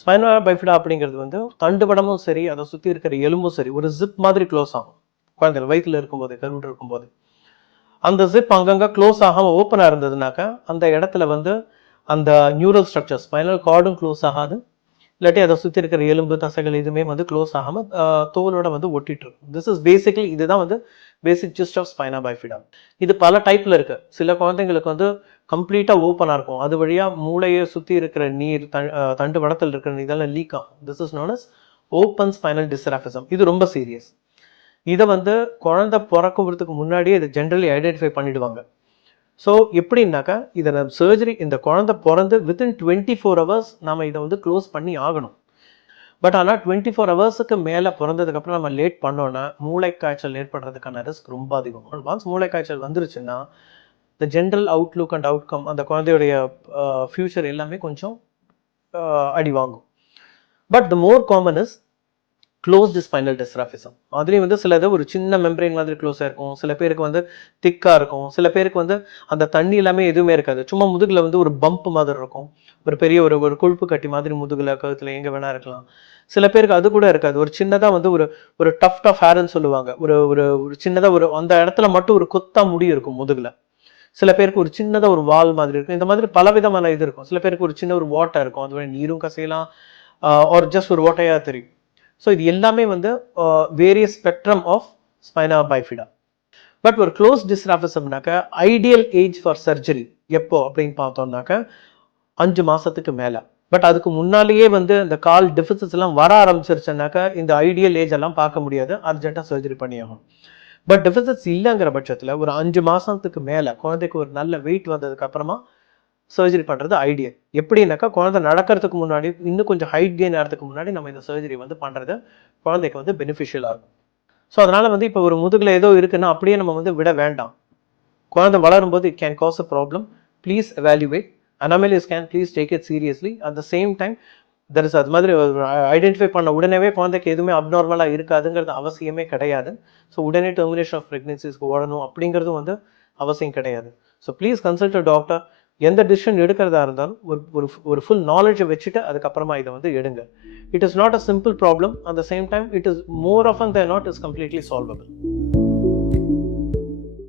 Spinal பைஃபிடா அப்படிங்கிறது வந்து தண்டுவடமும் சரி அதை சுற்றி இருக்கிற எலும்பும் சரி ஒரு ஜிப் மாதிரி க்ளோஸ் ஆகும். குழந்தைகள் வயிற்றில் இருக்கும்போது கருவில் இருக்கும்போது. அந்த ஜிப் அங்கங்கே க்ளோஸ் ஆகாமல் ஓப்பனாக இருந்ததுனாக்கா அந்த இடத்துல வந்து அந்த நியூரல் ஸ்ட்ரக்சர் ஸ்பைனல் கார்டும் க்ளோஸ் ஆகாது. இல்லாட்டி அதை சுற்றி இருக்கிற எலும்பு தசைகள் இதுவுமே வந்து க்ளோஸ் ஆகாமல் தோலோட வந்து ஒட்டிட்டு இருக்கும். திஸ் இஸ் பேசிக்லி இதுதான் வந்து பேசிக் ஜிஸ்ட் ஆஃப் ஸ்பைனா பைஃபிடா இது பல டைப்பில் இருக்குது சில குழந்தைங்களுக்கு வந்து கம்ப்ளீட்டாக ஓப்பனாக இருக்கும். அது வழியாக மூளையை சுற்றி இருக்கிற நீர் தண்டு வடத்தில் இருக்கிற நீர் இதெல்லாம் லீக் ஆகும். This is known as open spinal dysraphism இது ரொம்ப சீரியஸ் இதை வந்து குழந்தை பிறக்கிறதுக்கு முன்னாடியே இதை ஜென்ரலி ஐடென்டிஃபை பண்ணிடுவாங்க. ஸோ எப்படின்னாக்கா இதை நம்ம சர்ஜரி இந்த குழந்தை பிறந்து வித்தின் டுவெண்ட்டி ஃபோர் ஹவர்ஸ் நம்ம இதை வந்து க்ளோஸ் பண்ணி ஆகணும். பட் ஆனால் டுவெண்ட்டி ஃபோர் ஹவர்ஸுக்கு மேலே பிறந்ததுக்கப்புறம் நம்ம லேட் பண்ணோன்னா மூளைக்காய்ச்சல் ஏற்படுறதுக்கான ரிஸ்க் ரொம்ப அதிகம் ஒன்ஸ் மூளைக்காய்ச்சல் வந்துருச்சுன்னா the general outlook and outcome அந்த குழந்தையுடைய ஃப்யூச்சர் எல்லாமே கொஞ்சம் அடி வாங்கும். But the more common is close the spinal dysraphism அதுலேயும் வந்து சிலது ஒரு சின்ன மெம்பரேன் மாதிரி க்ளோஸாக இருக்கும். சில பேருக்கு வந்து திக்காக இருக்கும். சில பேருக்கு வந்து அந்த தண்ணி எல்லாமே எதுவுமே இருக்காது. சும்மா முதுகில் வந்து ஒரு பம்ப் மாதிரி இருக்கும். ஒரு பெரிய ஒரு ஒரு கொழுப்பு கட்டி மாதிரி முதுகில் கழுத்தில் எங்கே வேணா இருக்கலாம். சில பேருக்கு அது கூட இருக்காது. ஒரு சின்னதாக வந்து ஒரு ஒரு டஃப் டஃப் ஹேர்னு சொல்லுவாங்க. ஒரு ஒரு ஒரு சின்னதாக ஒரு அந்த இடத்துல மட்டும் ஒரு கொத்தா முடி இருக்கும் முதுகில். சில பேருக்கு ஒரு சின்னதாக ஒரு வால் மாதிரி இருக்கும். இந்த மாதிரி பல விதமான இது இருக்கும். சில பேருக்கு ஒரு சின்ன ஒரு ஓட்டை இருக்கும். அது நீரும் கசையலாம். ஒரு ஜஸ்ட் ஒரு ஓட்டையாக தெரியும். ஸோ இது எல்லாமே வந்து various spectrum of spina bifida but ஒரு க்ளோஸ் டிஸ்ராஃபிசம்னாக்க ஐடியல் ஏஜ் ஃபார் சர்ஜரி எப்போ அப்படின்னு பார்த்தோம்னாக்க அஞ்சு மாதத்துக்கு மேலே. பட் அதுக்கு முன்னாலேயே வந்து இந்த கால் டெபிசிட்ஸ் எல்லாம் வர ஆரம்பிச்சிருச்சுனாக்கா இந்த ஐடியல் ஏஜ் எல்லாம் பார்க்க முடியாது. அர்ஜென்ட்டாக சர்ஜரி பண்ணியாகும் பட் டெபிசிட்ஸ் இல்லைங்கிற பட்சத்தில் ஒரு அஞ்சு மாசத்துக்கு மேலே குழந்தைக்கு ஒரு நல்ல வெயிட் வந்ததுக்கு அப்புறமா சர்ஜரி பண்ணுறது ஐடியல் எப்படின்னாக்கா குழந்தை நடக்கிறதுக்கு முன்னாடி இன்னும் கொஞ்சம் ஹைட் கெயின் ஆகிறதுக்கு முன்னாடி நம்ம இந்த சர்ஜரி வந்து பண்ணுறது குழந்தைக்கு வந்து பெனிஃபிஷியலாக இருக்கும். ஸோ அதனால் வந்து இப்போ ஒரு முதுகில் ஏதோ இருக்குன்னா அப்படியே நம்ம வந்து விட வேண்டாம். குழந்தை வளரும்போது it can cause a problem please evaluate anomaly scan please take it seriously at the same time that அது மாதிரி ஐடென்டிஃபை பண்ண உடனே குழந்தைக்கு எதுவுமே அப்நார்மலாக இருக்காதுங்கிறது அவசியமே கிடையாது. ஸோ உடனே டெர்மினேஷன் ஆஃப் ப்ரெக்னென்சிஸ்க்கு ஓடணும் அப்படிங்கிறதும் வந்து அவசியம் கிடையாது. ஸோ ப்ளீஸ் கன்சல்ட் டாக்டர் எந்த டிசிஷன் எடுக்கிறதா இருந்தாலும் ஒரு ஒரு ஒரு ஃபுல் நாலேஜை வச்சுட்டு அதுக்கப்புறமா இதை வந்து எடுங்க. It is not a simple problem at the same time it is more of and the not is completely solvable